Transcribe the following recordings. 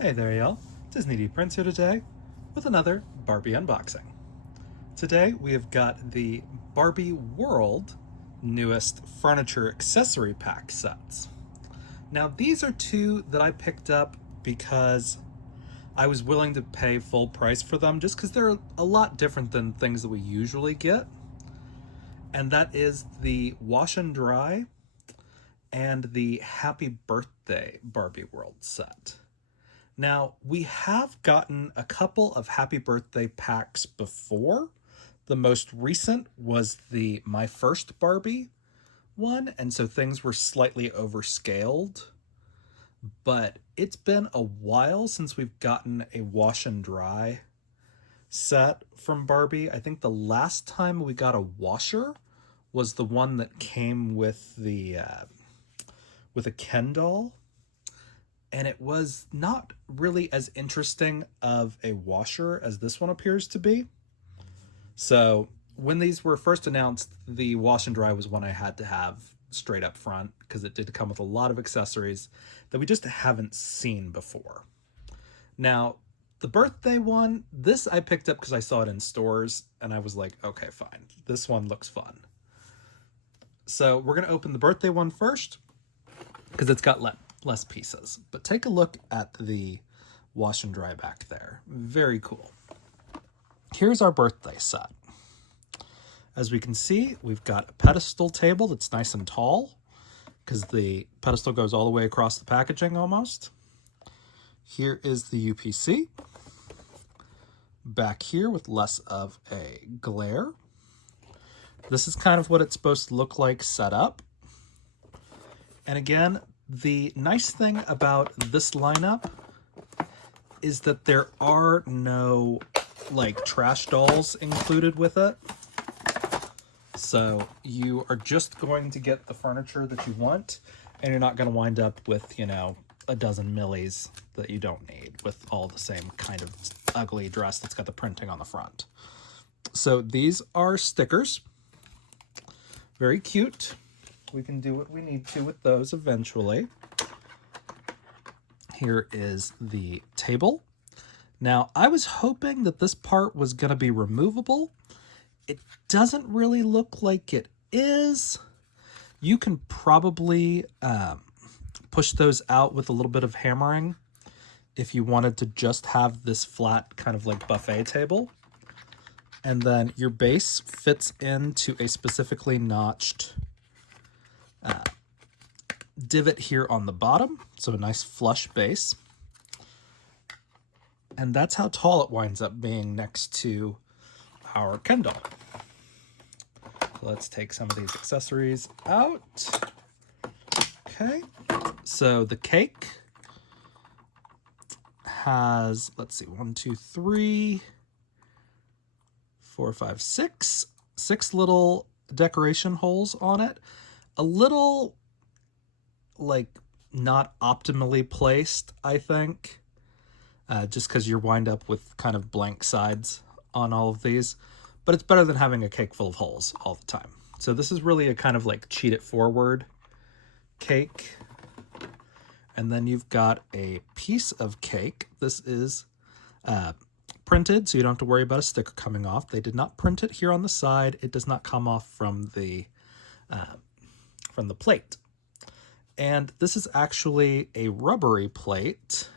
Hey there, y'all. Disney D Prince here today with another Barbie unboxing. Today we have got the Barbie World newest furniture accessory pack sets. Now, these are two that I picked up because I was willing to pay full price for them just because they're a lot different than things that we usually get. And that is the Wash and Dry and the Happy Birthday Barbie World set. Now, we have gotten a couple of Happy Birthday packs before. The most recent was the My First Barbie one, and so things were slightly overscaled. But it's been a while since we've gotten a wash and dry set from Barbie. I think the last time we got a washer was the one that came with a Ken doll, and it was not really as interesting of a washer as this one appears to be. So when these were first announced, the wash and dry was one I had to have straight up front because it did come with a lot of accessories that we just haven't seen before. Now, the birthday one, this I picked up because I saw it in stores and I was like, okay, fine. This one looks fun. So we're going to open the birthday one first because it's got less pieces. But take a look at the wash and dry back there. Very cool. Here's our birthday set. As we can see, we've got a pedestal table that's nice and tall because the pedestal goes all the way across the packaging almost. Here is the UPC. Back here with less of a glare. This is kind of what it's supposed to look like set up. And again, the nice thing about this lineup is that there are no like trash dolls included with it. So you are just going to get the furniture that you want, and you're not going to wind up with, a dozen millies that you don't need with all the same kind of ugly dress that's got the printing on the front. So these are stickers. Very cute. We can do what we need to with those eventually. Here is the table. Now, I was hoping that this part was going to be removable. It doesn't really look like it is. You can probably push those out with a little bit of hammering if you wanted to just have this flat kind of like buffet table. And then your base fits into a specifically notched divot here on the bottom. So a nice flush base. And that's how tall it winds up being next to our Ken doll. Let's take some of these accessories out. Okay, so the cake has, let's see, 1, 2, 3, 4, 5, 6 little decoration holes on it. A little, like, not optimally placed, I think, just because you wind up with kind of blank sides on all of these. But it's better than having a cake full of holes all the time. So this is really a kind of like cheat it forward cake. And then you've got a piece of cake. This is printed, so you don't have to worry about a sticker coming off. They did not print it here on the side. It does not come off from the plate. And this is actually a rubbery plate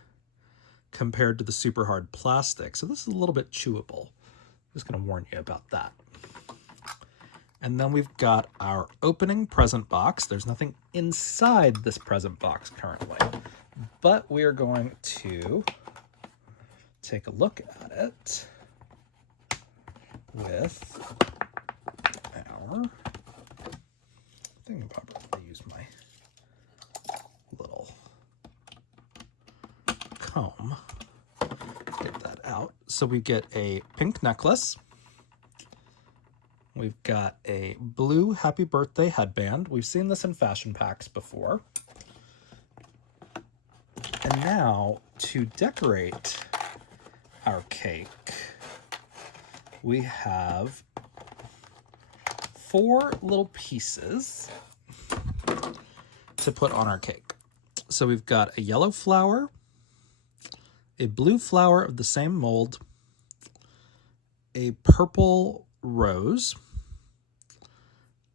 compared to the super hard plastic. So this is a little bit chewable. Just going to warn you about that. And then we've got our opening present box. There's nothing inside this present box currently, but we are going to take a look at it with our thingamabobber. I use my little comb to get that out. So we get a pink necklace. We've got a blue Happy Birthday headband. We've seen this in fashion packs before. And now, to decorate our cake, we have 4 little pieces to put on our cake. So we've got a yellow flower, a blue flower of the same mold, a purple rose,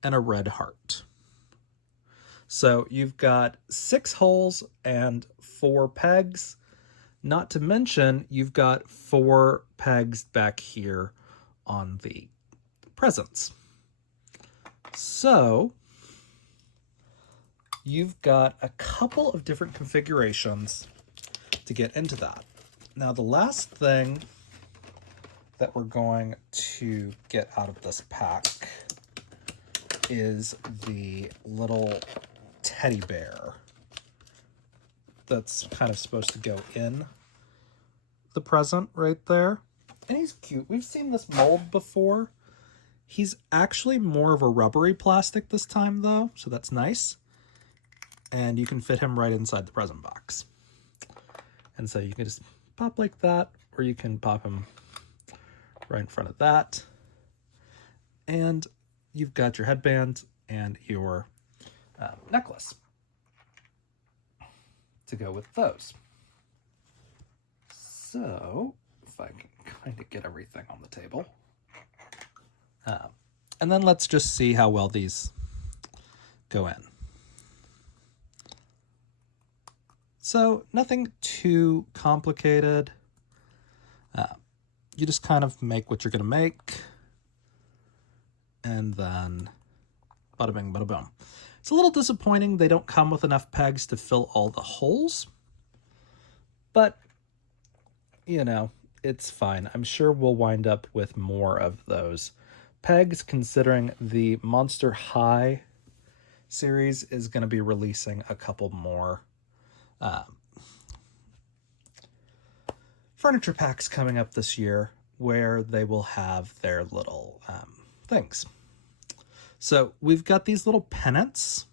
and a red heart. So you've got 6 holes and 4 pegs. Not to mention, you've got 4 pegs back here on the presents. So you've got a couple of different configurations to get into that. Now, the last thing that we're going to get out of this pack is the little teddy bear that's kind of supposed to go in the present right there. And he's cute. We've seen this mold before. He's actually more of a rubbery plastic this time, though, so that's nice. And you can fit him right inside the present box. And so you can just pop like that, or you can pop him right in front of that. And you've got your headband and your necklace to go with those. So, if I can kind of get everything on the table. And then let's just see how well these go in. So, nothing too complicated. You just kind of make what you're going to make. And then bada bing, bada boom. It's a little disappointing they don't come with enough pegs to fill all the holes. But, you know, it's fine. I'm sure we'll wind up with more of those pegs, considering the Monster High series is going to be releasing a couple more furniture packs coming up this year where they will have their little things. So we've got these little pennants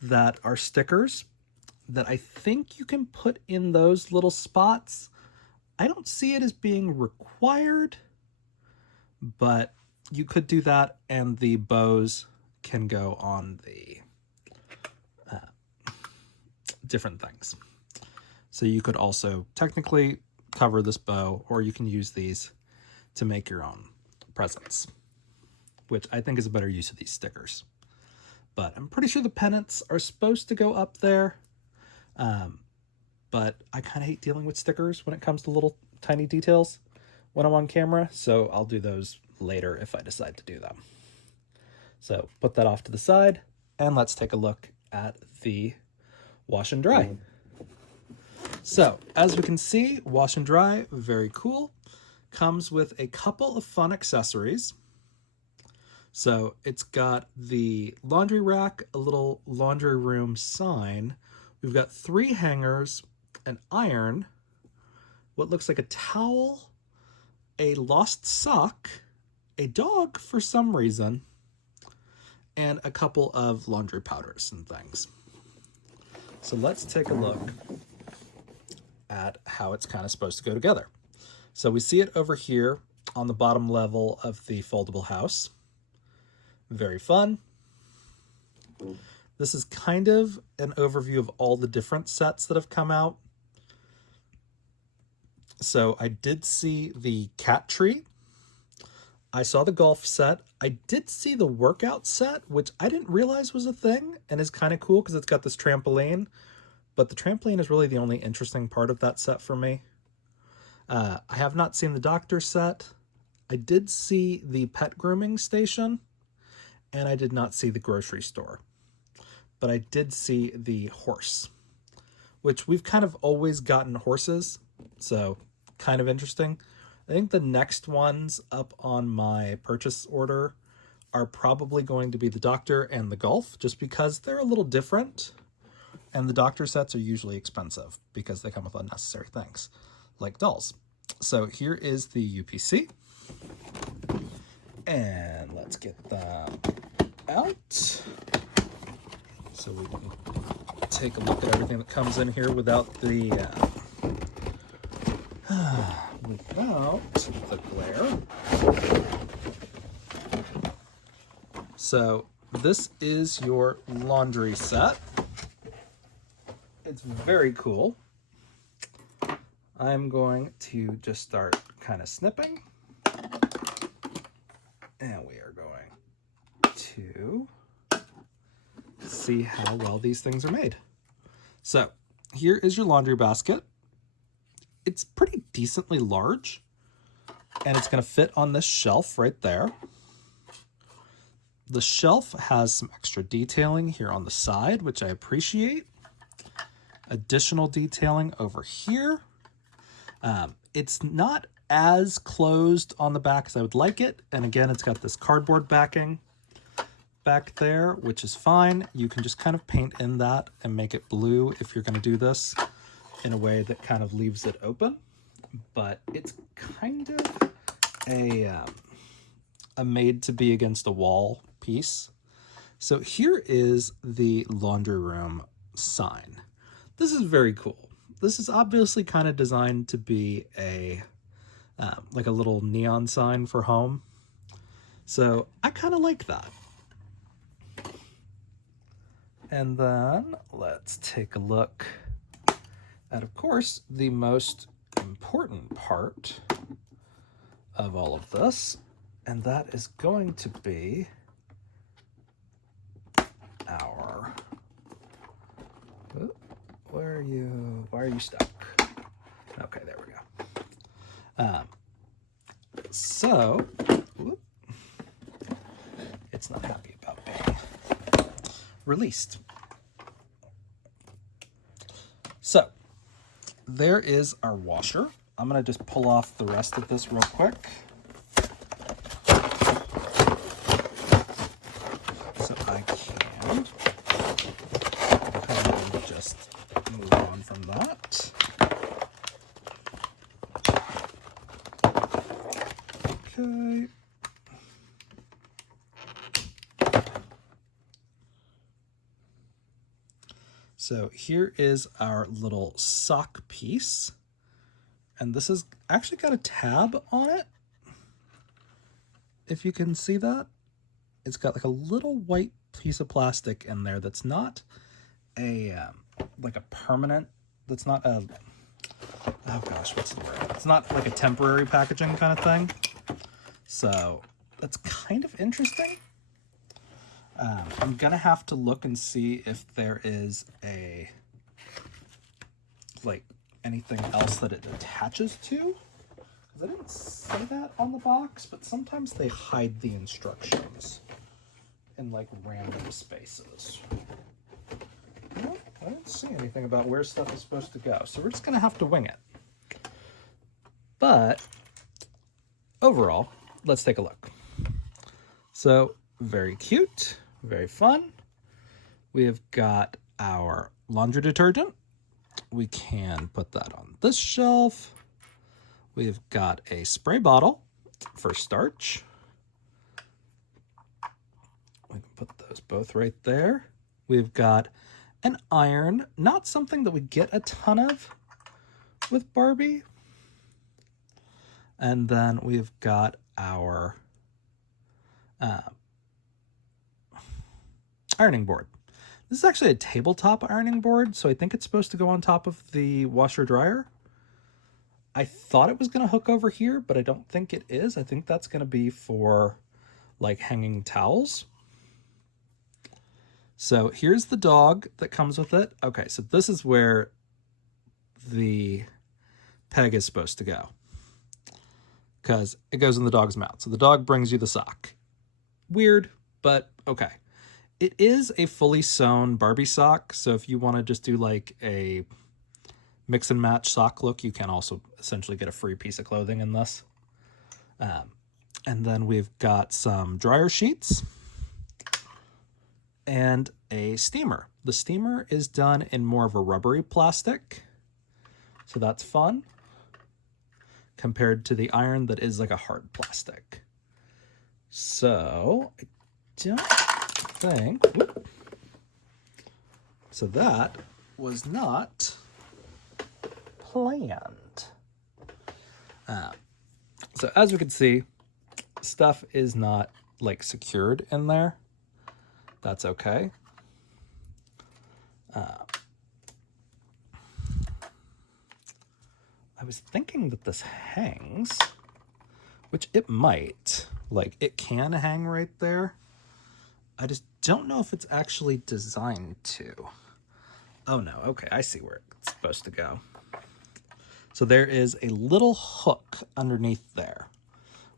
that are stickers that I think you can put in those little spots. I don't see it as being required, but you could do that, and the bows can go on the different things. So you could also technically cover this bow, or you can use these to make your own presents, which I think is a better use of these stickers. But I'm pretty sure the pennants are supposed to go up there. But I kind of hate dealing with stickers when it comes to little tiny details when I'm on camera, so I'll do those later if I decide to do them. So put that off to the side, and let's take a look at the wash and dry. So as we can see, wash and dry, very cool. Comes with a couple of fun accessories. So it's got the laundry rack, a little laundry room sign. We've got 3 hangers, an iron, what looks like a towel, a lost sock, a dog for some reason, and a couple of laundry powders and things. So let's take a look at how it's kind of supposed to go together. So we see it over here on the bottom level of the foldable house. Very fun. This is kind of an overview of all the different sets that have come out. So I did see the cat tree. I saw the golf set. I did see the workout set, which I didn't realize was a thing and is kind of cool because it's got this trampoline. But the trampoline is really the only interesting part of that set for me. I have not seen the doctor set. I did see the pet grooming station, and I did not see the grocery store. But I did see the horse, which we've kind of always gotten horses, so kind of interesting. I think the next ones up on my purchase order are probably going to be the doctor and the golf, just because they're a little different. And the doctor sets are usually expensive because they come with unnecessary things, like dolls. So here is the UPC. And let's get them out so we can take a look at everything that comes in here without the glare. So this is your laundry set. It's very cool. I'm going to just start kind of snipping. And we are going to see how well these things are made. So here is your laundry basket. It's pretty decently large, and it's going to fit on this shelf right there. The shelf has some extra detailing here on the side, which I appreciate. Additional detailing over here. It's not as closed on the back as I would like it. And again, it's got this cardboard backing back there, which is fine. You can just kind of paint in that and make it blue if you're going to do this in a way that kind of leaves it open. But it's kind of a made to be against a wall piece. So here is the laundry room sign. This is very cool. This is obviously kind of designed to be a like a little neon sign for home. So I kind of like that. And then let's take a look at, of course, the most important part of all of this, and that is going to be our, why are you stuck? Okay, there we go. So, it's not happy about being released. So, there is our washer. I'm going to just pull off the rest of this real quick. So I can just move on from that. Okay. So here is our little sock piece. And this has actually got a tab on it. If you can see that. It's got like a little white piece of plastic in there that's not a, like a permanent, that's not a, oh gosh, what's the word? It's not like a temporary packaging kind of thing. So that's kind of interesting. I'm gonna have to look and see if there is a, like, anything else that it attaches to. Because I didn't say that on the box, but sometimes they hide the instructions in like random spaces. No, I didn't see anything about where stuff is supposed to go, so we're just gonna have to wing it. But overall, let's take a look. So very cute, very fun. We have got our laundry detergent. We can put that on this shelf. We've got a spray bottle for starch. We can put those both right there. We've got an iron, not something that we get a ton of with Barbie. And then we've got our ironing board. This is actually a tabletop ironing board, so I think it's supposed to go on top of the washer dryer. I thought it was going to hook over here, but I don't think it is. I think that's going to be for like hanging towels. So here's the dog that comes with it. Okay, so this is where the peg is supposed to go, because it goes in the dog's mouth. So the dog brings you the sock. Weird, but okay. It is a fully sewn Barbie sock, so if you want to just do like a mix and match sock look, you can also essentially get a free piece of clothing in this. And then we've got some dryer sheets and a steamer. The steamer is done in more of a rubbery plastic, so that's fun, compared to the iron that is like a hard plastic. So I don't think, so that was not planned. So as we can see, stuff is not like secured in there. That's okay. I was thinking that this hangs, which it might. Like, it can hang right there. I just don't know if it's actually designed to. Oh no, okay, I see where it's supposed to go. So there is a little hook underneath there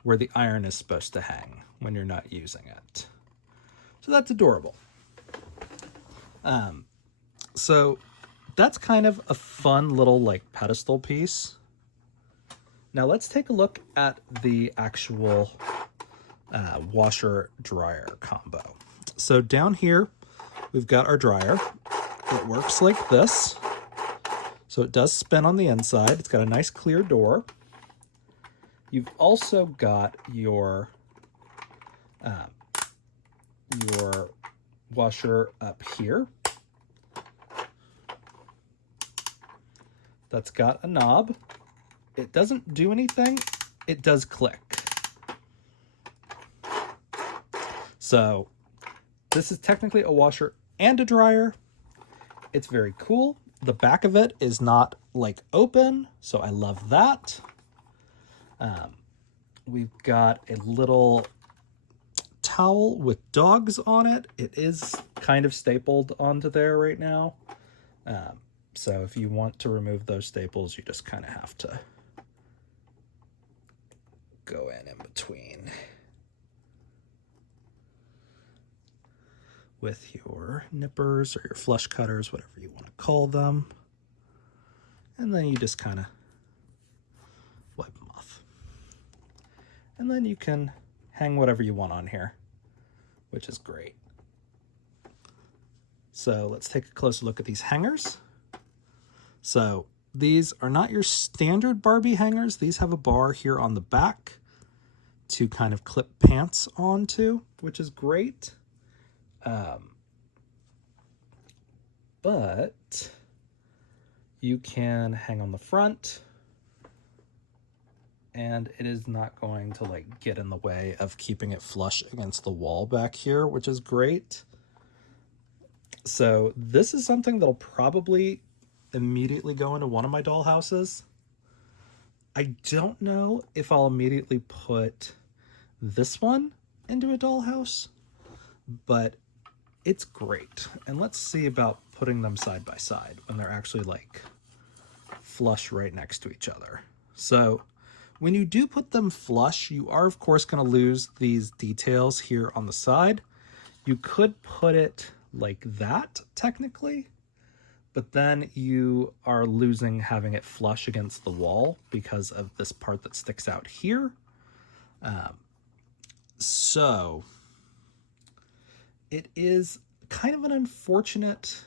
where the iron is supposed to hang when you're not using it. So that's adorable. So that's kind of a fun little like pedestal piece. Now let's take a look at the actual washer dryer combo. So down here, we've got our dryer. It works like this. So it does spin on the inside. It's got a nice clear door. You've also got your washer up here. That's got a knob. It doesn't do anything. It does click. So this is technically a washer and a dryer. It's very cool. The back of it is not like open, so I love that. We've got a little towel with dogs on it. It is kind of stapled onto there right now. So if you want to remove those staples, you just kind of have to go in between with your nippers or your flush cutters, whatever you want to call them. And then you just kind of wipe them off. And then you can hang whatever you want on here, which is great. So let's take a closer look at these hangers. So these are not your standard Barbie hangers. These have a bar here on the back to kind of clip pants onto, which is great. But you can hang on the front and it is not going to like get in the way of keeping it flush against the wall back here, which is great. So this is something that'll probably immediately go into one of my doll houses. I don't know if I'll immediately put this one into a dollhouse, but it's great. And let's see about putting them side by side when they're actually like flush right next to each other. So when you do put them flush, you are of course going to lose these details here on the side. You could put it like that technically, but then you are losing having it flush against the wall because of this part that sticks out here. So it is kind of an unfortunate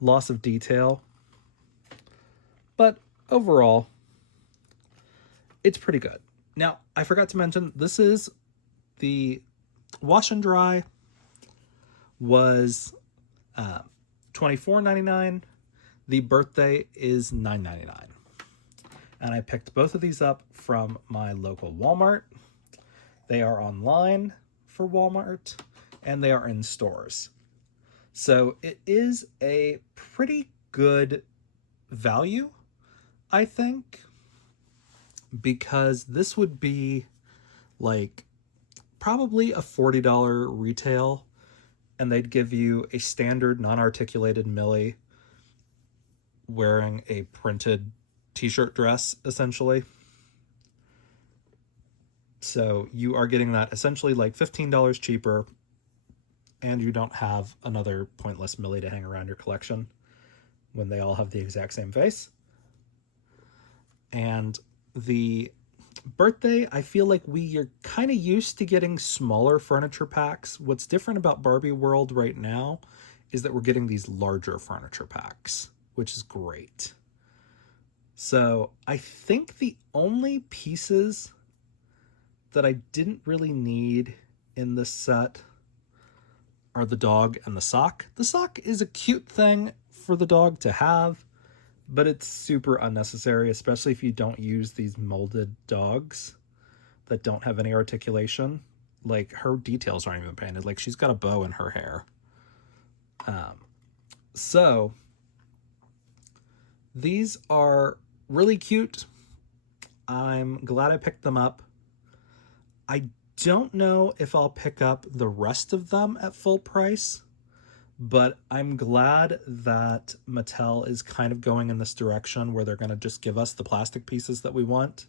loss of detail, but overall, it's pretty good. Now, I forgot to mention, this is the wash and dry was $24.99. The birthday is $9.99. And I picked both of these up from my local Walmart. They are online for Walmart, and they are in stores. So it is a pretty good value, I think, because this would be like probably a $40 retail, and they'd give you a standard non-articulated Millie wearing a printed t-shirt dress, essentially. So you are getting that essentially like $15 cheaper, and you don't have another pointless Millie to hang around your collection when they all have the exact same face. And the birthday, I feel like we are kind of used to getting smaller furniture packs. What's different about Barbie World right now is that we're getting these larger furniture packs, which is great. So I think the only pieces that I didn't really need in this set are the dog and the sock. The sock is a cute thing for the dog to have, but it's super unnecessary, especially if you don't use these molded dogs that don't have any articulation. Like, her details aren't even painted. Like, she's got a bow in her hair. So These are really cute. I'm glad I picked them up. I don't know if I'll pick up the rest of them at full price, but I'm glad that Mattel is kind of going in this direction where they're going to just give us the plastic pieces that we want.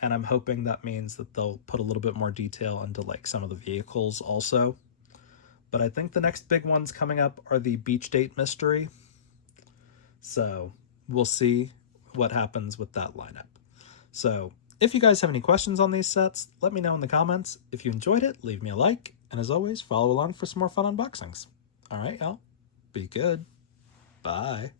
And I'm hoping that means that they'll put a little bit more detail into like some of the vehicles also. But I think the next big ones coming up are the Beach Date Mystery. So we'll see what happens with that lineup. So if you guys have any questions on these sets, let me know in the comments. If you enjoyed it, leave me a like. And as always, follow along for some more fun unboxings. All right, y'all. Be good. Bye.